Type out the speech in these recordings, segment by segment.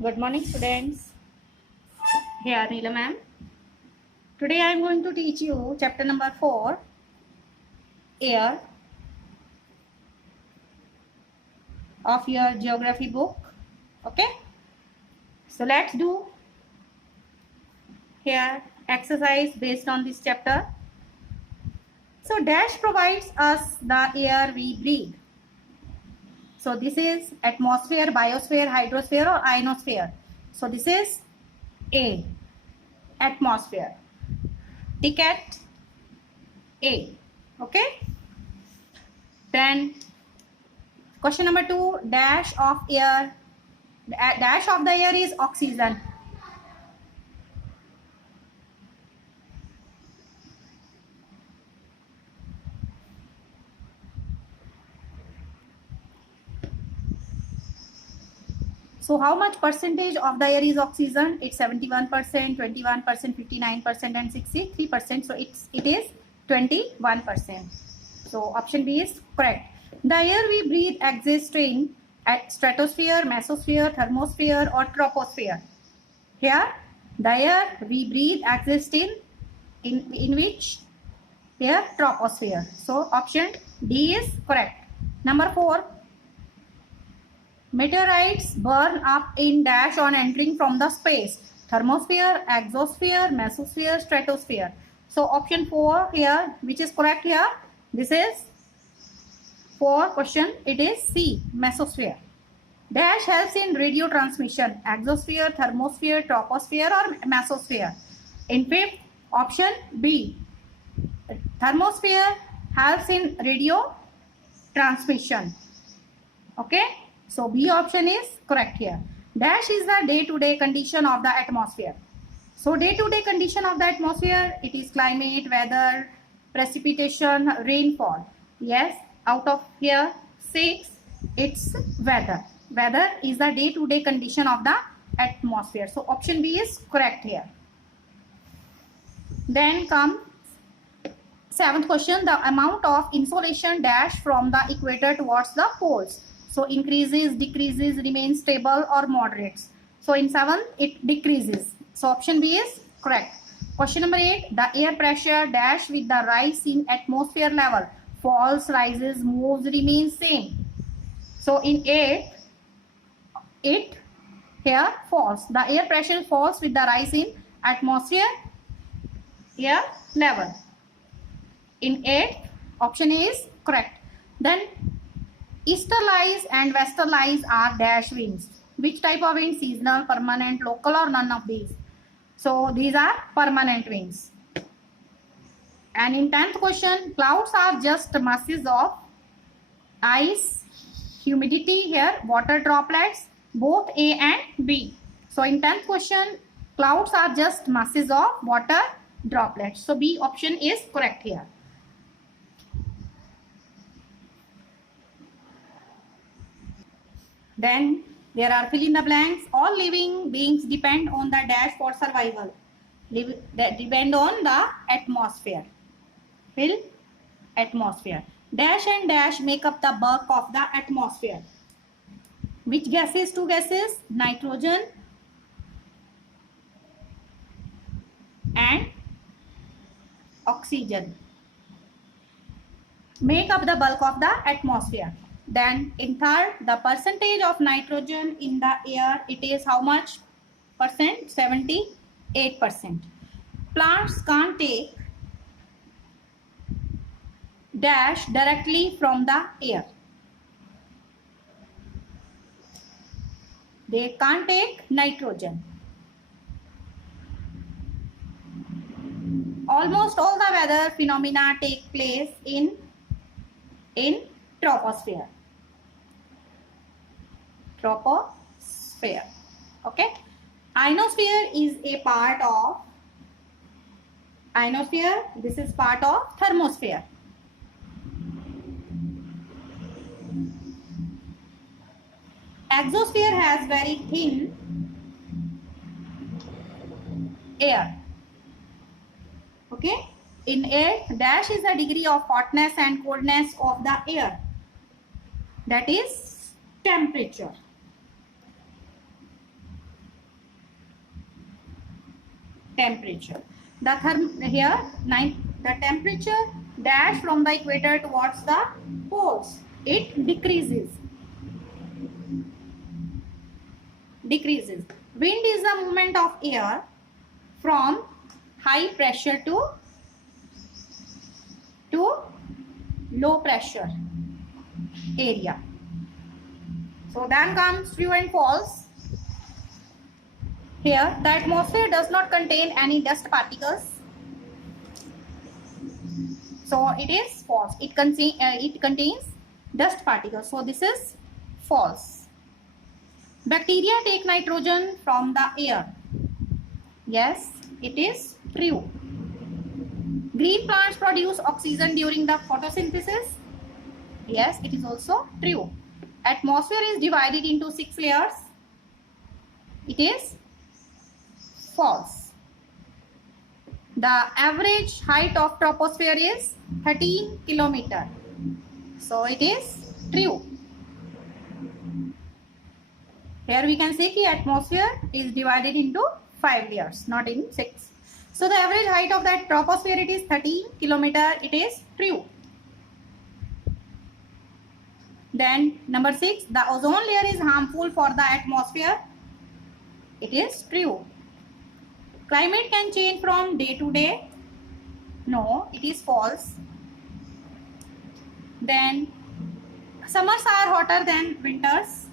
Good morning, students. Here, Neela ma'am. Today I am going to teach you chapter number 4, Air, of your geography book. Okay. So let's do here exercise based on this chapter. So dash provides us the air we breathe. So this is atmosphere, biosphere, hydrosphere or ionosphere. So this is A, atmosphere. Ticket A. Okay. Then question number 2, dash of air. Dash of the air is oxygen. So how much percentage of the air is oxygen? It's 71%, 21%, 59% and 63%. So it is 21%. So option B is correct. The air we breathe exists in stratosphere, mesosphere, thermosphere or troposphere. Here the air we breathe exists in which? Here troposphere. So option D is correct. Number 4. Meteorites burn up in dash on entering from the space. Thermosphere, exosphere, mesosphere, stratosphere. So option 4 here, which is correct here? This is 4 question. It is C, mesosphere. Dash helps in radio transmission. Exosphere, thermosphere, troposphere or mesosphere. In 5th, option B. Thermosphere helps in radio transmission. Okay. So B option is correct here. Dash is the day-to-day condition of the atmosphere. So day-to-day condition of the atmosphere, it is climate, weather, precipitation, rainfall. Yes, out of here 6, it's weather. Weather is the day-to-day condition of the atmosphere. So option B is correct here. Then comes 7th question, the amount of insolation dash from the equator towards the poles. So increases, decreases, remains stable or moderates. So in 7th, it decreases. So option B is correct. Question number 8, the air pressure dash with the rise in atmosphere level. Falls, rises, moves, remains same. So in 8, it here falls. The air pressure falls with the rise in atmosphere air level. In 8, option A is correct. Then easterlies and westerlies are dash winds. Which type of wind? Seasonal, permanent, local or none of these? So these are permanent winds. And in 10th question, clouds are just masses of ice, humidity here, water droplets, both A and B. So in 10th question, clouds are just masses of water droplets. So B option is correct here. Then there are fill in the blanks. All living beings depend on the dash for survival. Depend on the atmosphere. Fill atmosphere. Dash and dash make up the bulk of the atmosphere. Which gases? 2 gases, nitrogen and oxygen. Make up the bulk of the atmosphere. Then in 3rd, the percentage of nitrogen in the air, it is how much percent? 78%. Plants can't take dash directly from the air. They can't take nitrogen. Almost all the weather phenomena take place in troposphere. Troposphere. Okay. Ionosphere is a part of ionosphere. This is part of thermosphere. Exosphere has very thin air. Okay. In air, dash is the degree of hotness and coldness of the air. That is temperature. temperature. The temperature dash from the equator towards the poles, it decreases. Wind is the movement of air from high pressure to low pressure area. So then comes true and false. Here, the atmosphere does not contain any dust particles. So it is false. It contains dust particles. So this is false. Bacteria take nitrogen from the air. Yes, it is true. Green plants produce oxygen during the photosynthesis. Yes, it is also true. Atmosphere is divided into 6 layers. It is false. The average height of troposphere is 13 kilometer. So it is true. Here we can say that atmosphere is divided into 5 layers, not in 6. So the average height of that troposphere, it is 13 kilometer. It is true. Then number 6, the ozone layer is harmful for the atmosphere. It is true. Climate can change from day to day. No, it is false. Then summers are hotter than winters.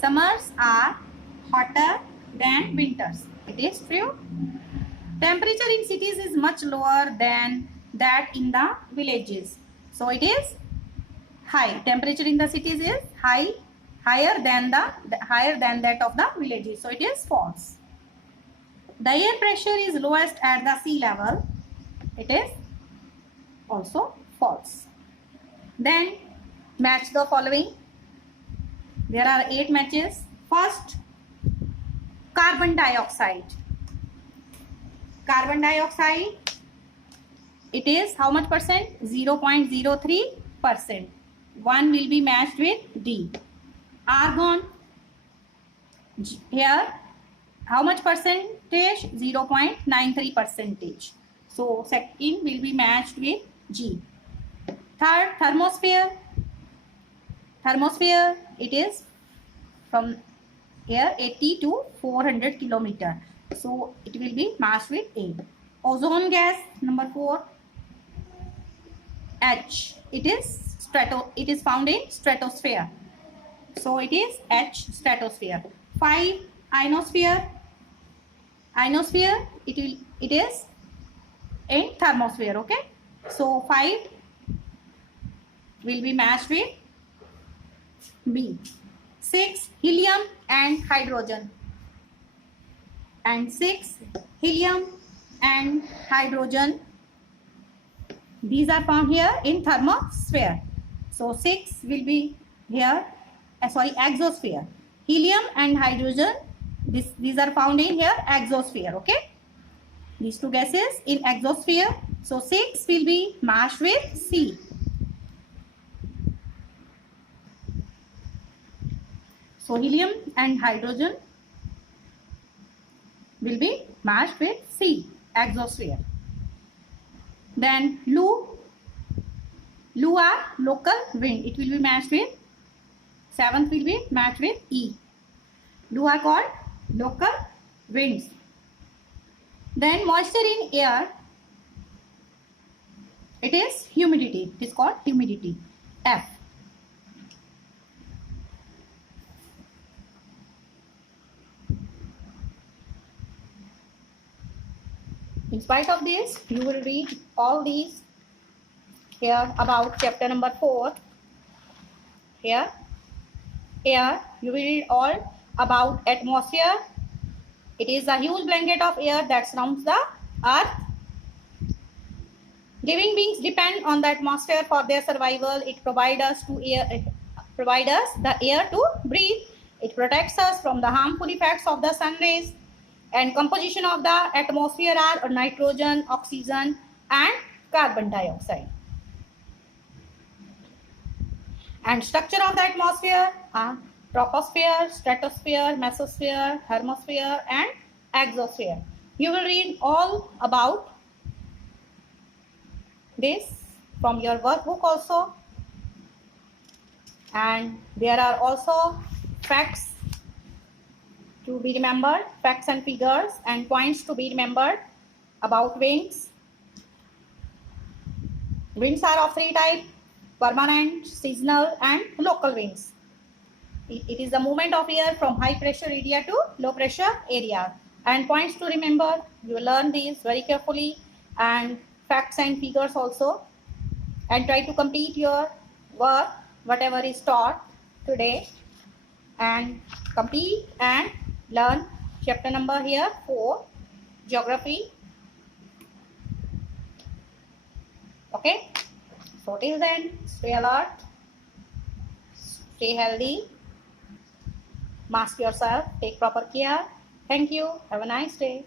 Summers are hotter than winters. It is true. Temperature in cities is much lower than that in the villages. So it is high. Temperature in the cities is higher than that of the villages. So it is false. The air pressure is lowest at the sea level. It is also false. Then match the following. There are 8 matches. First, carbon dioxide. Carbon dioxide, it is how much percent? 0.03%. 1 will be matched with D. Argon, here how much percentage? 0.93%. So second will be matched with G. Third, thermosphere. Thermosphere, it is from here 80 to 400 kilometer. So it will be matched with A. Ozone gas, number 4. H. It is found in stratosphere. So it is H, stratosphere. 5, ionosphere. Ionosphere, it is in thermosphere. Okay. So 5 will be matched with B. 6, helium and hydrogen. And 6, helium and hydrogen. These are found here in thermosphere. So 6 will be here, exosphere. Helium and hydrogen, these are found in here exosphere. Okay. These 2 gases in exosphere. So 6 will be matched with C. So helium and hydrogen will be matched with C, exosphere. Then Lu are local wind. It will be matched with 7th will be matched with E. Lu are called local winds. Then moisture in air, it is humidity. It is called humidity. F. In spite of this, you will read all these here about chapter number 4. Here, air, you will read all about atmosphere. It is a huge blanket of air that surrounds the earth. Living beings depend on the atmosphere for their survival. It provides us the air to breathe. It protects us from the harmful effects of the sun rays. And composition of the atmosphere are nitrogen, oxygen and carbon dioxide. And structure of the atmosphere are troposphere, stratosphere, mesosphere, thermosphere and exosphere. You will read all about this from your workbook also, and there are also facts to be remembered, facts and figures and points to be remembered about winds. Winds are of three types: permanent, seasonal and local winds. It is the movement of air from high pressure area to low pressure area. And points to remember, you learn these very carefully, and facts and figures also, and try to complete your work whatever is taught today, and complete and learn chapter number here 4, geography. Okay, so till then, stay alert, stay healthy, mask yourself, take proper care. Thank you. Have a nice day.